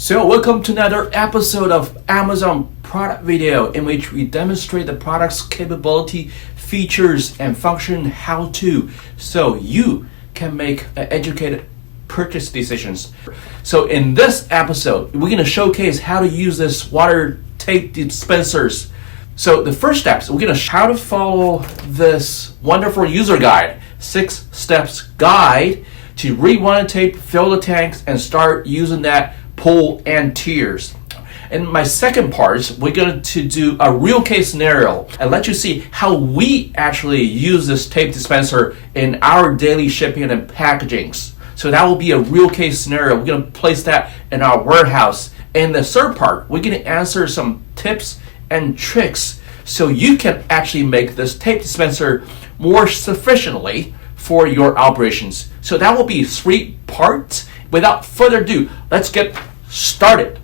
So welcome to another episode of Amazon product video in which we demonstrate the product's capability, features, and function how-to so you can make educated purchase decisions. So in this episode, we're going to showcase how to use this water tape dispensers. So the first steps, we're going to show how to follow this wonderful user guide, 6 steps guide to rewind tape, fill the tanks, and start using that pull and tears. In my second part, we're going to do a real case scenario and let you see how we actually use this tape dispenser in our daily shipping and packagings. So that will be a real case scenario. We're going to place that in our warehouse. In the third part, we're going to answer some tips and tricks so you can actually make this tape dispenser more sufficiently for your operations. So that will be 3 parts. Without further ado, let's get started.